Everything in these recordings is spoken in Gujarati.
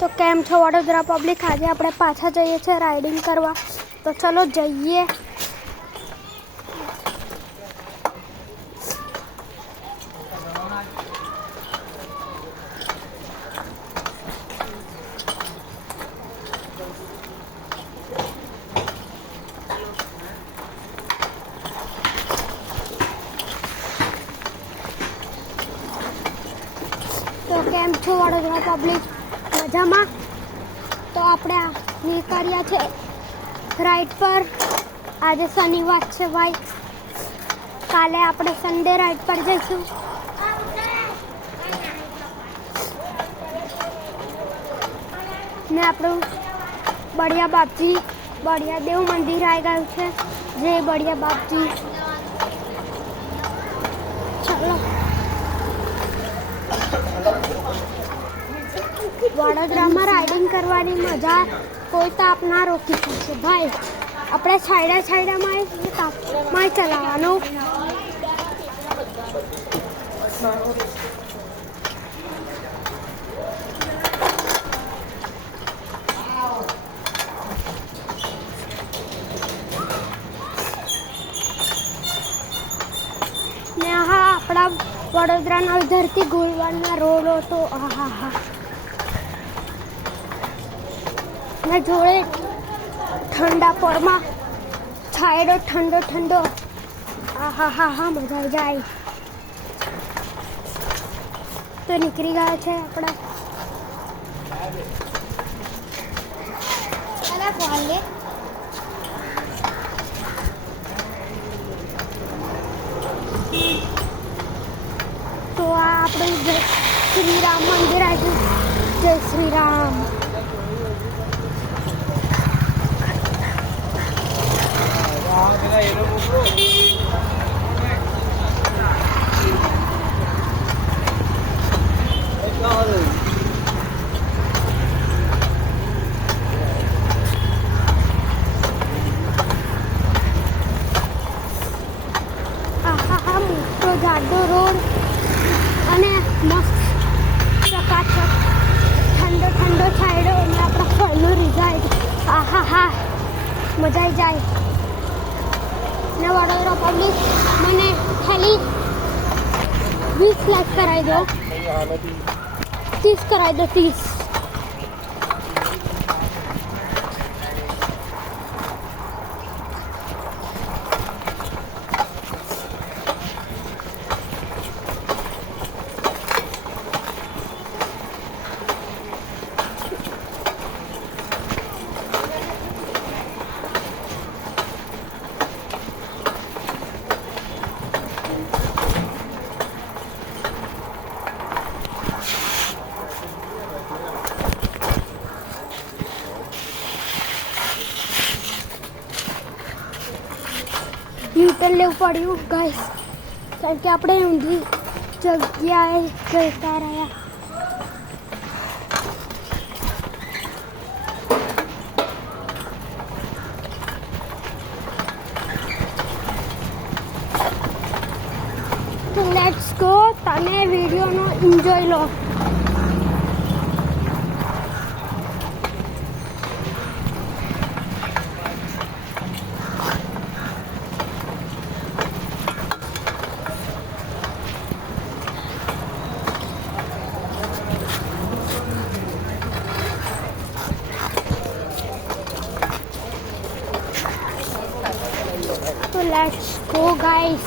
તો કેમ છો વડોદરા પબ્લિક? આજે આપણે પાછા જઈએ છીએ રાઇડિંગ કરવા, તો ચલો જઈએ. તો કેમ છો વડોદરા પબ્લિક? મજામાં? તો આપણે નીકળ્યા છે રાઈડ પર. આજે શનિવાર છે ભાઈ, કાલે આપણે સન્ડે રાઈડ પર જઈશું. ને આપણું બળિયા બાપજી બળિયા દેવ મંદિર આવી ગયું છે. જય બળિયા બાપજી. ચલો વડોદરામાં રાઇડિંગ કરવાની મજા કોઈ તાપ ના રોકી શકશે ભાઈ. આપણે છાયડામાં તાપમાં ચલાવવાનું. ને હા, આપણા વડોદરાના ધરતી ગોલવાડના રોડો તો હા ને જોડે ઠંડા પરમાં છાયડો ઠંડો હા મજા આવી જાય. તો નીકળી ગયા છે આપણે. તો આ આપણે શ્રી રામ મંદિર આવ્યું. જય શ્રી રામ. મોટો જાડો રોડ અને મસ્ત ચકાચક ઠંડો છાયડો અને આપણા ફળનું રિઝલ્ટ. હા મજા આવી જાય. ને વડોદરા પબ્લિક મને ખાલી 20 લાખ કરાવી દો, 30 કરાવી દો, 30. યુટર્ન લેવું પડ્યું ગાઈસ, કારણ કે આપણે ઊંધી જગ્યાએ જતા રહ્યા. તો લેટ્સ ગો. તમે વિડીયોનો એન્જોય લો. So let's go guys.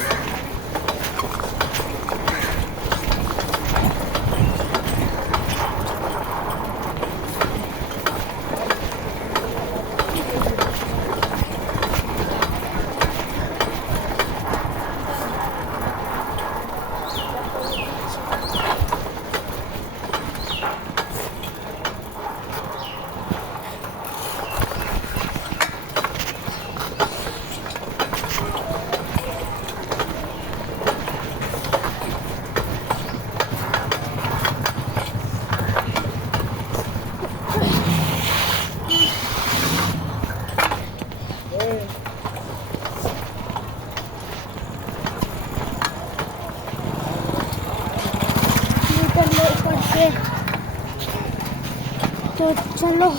તો ચલો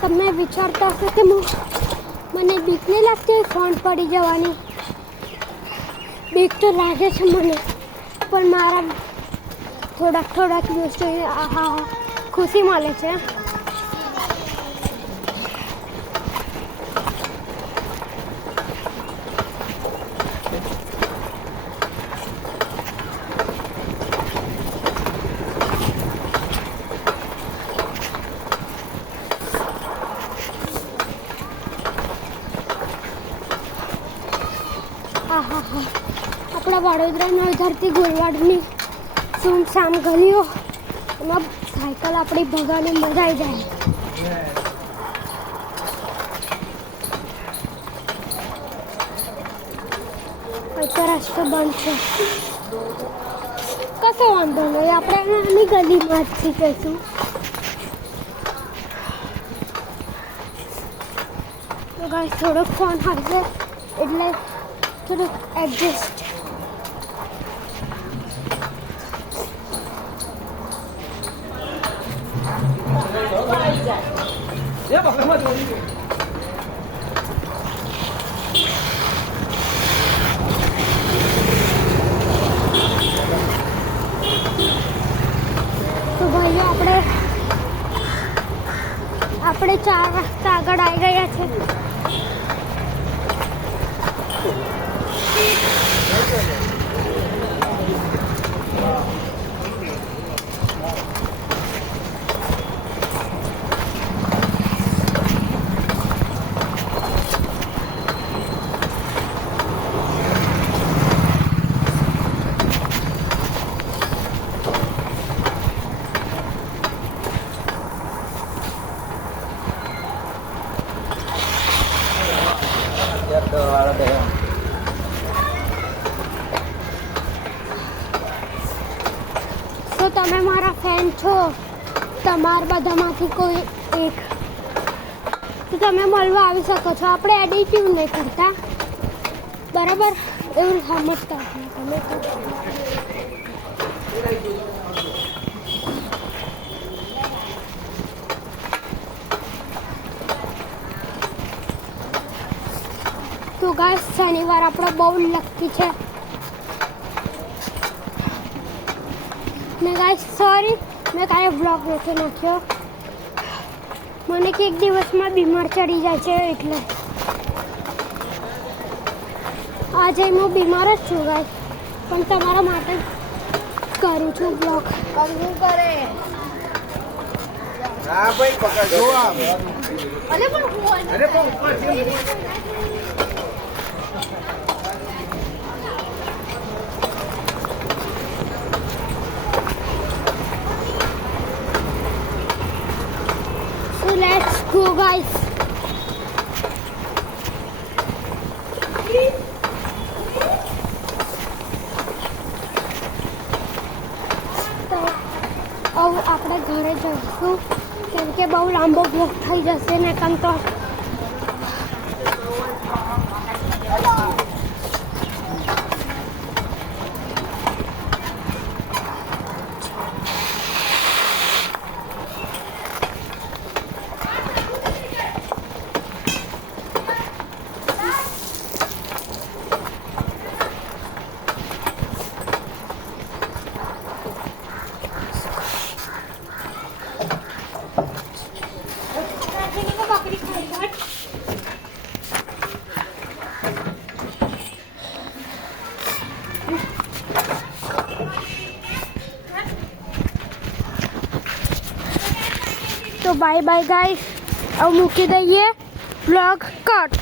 તમે વિચારતા હશો કે મને બીક નહીં લાગતી ફોન પડી જવાની. બીક તો લાગે છે મને, પણ મારા થોડાક દિવસ ખુશી મળે છે. આપણા વડોદરા નવધરતી ગોલવાડની સુમસામ ગલીઓ એમાં સાયકલ આપણી ભગાની મજા આવી જાય. અત્યારે રસ્તો બંધ છે, કશો વાંધો નહીં, આપણે આની ગલીમાં જ શીખીશું. તો ગાઈસ થોડોક ફોન હશે એટલે થોડુંક એડજસ્ટ. તો ભાઈઓ આપણે 4 રસ્તા આગળ આવી ગયા છે. તો તમે મારા ફેન છો, તમારા બધામાંથી કોઈ એક, તો તમે મળવા આવી શકો છો. આપણે એડિટિંગ નહીં કરતા, બરાબર? એવું સમજતા તમે. તો ગાઈસ શનિવાર આપણો બહુ લકી છે. ને ગાઈસ સોરી મેં કાલે બ્લોગ નથી નાખ્યો, મને કે એક દિવસમાં બીમાર ચડી જાય છે એટલે આજે હું બીમાર જ છું ગાઈસ, પણ તમારા માટે કરું છું બ્લોગ. શું કરે? હા ભાઈ પકડો આમ. અરે પણ ઉપર છે. Let's go guys. તો આપણે ઘરે જઈશું કેમ કે બહુ લાંબો બ્લોગ થઈ જશે ને કેમ તો તો બાય બાય ગાઈસ, હવે મૂકી દઈએ બ્લોગ કટ.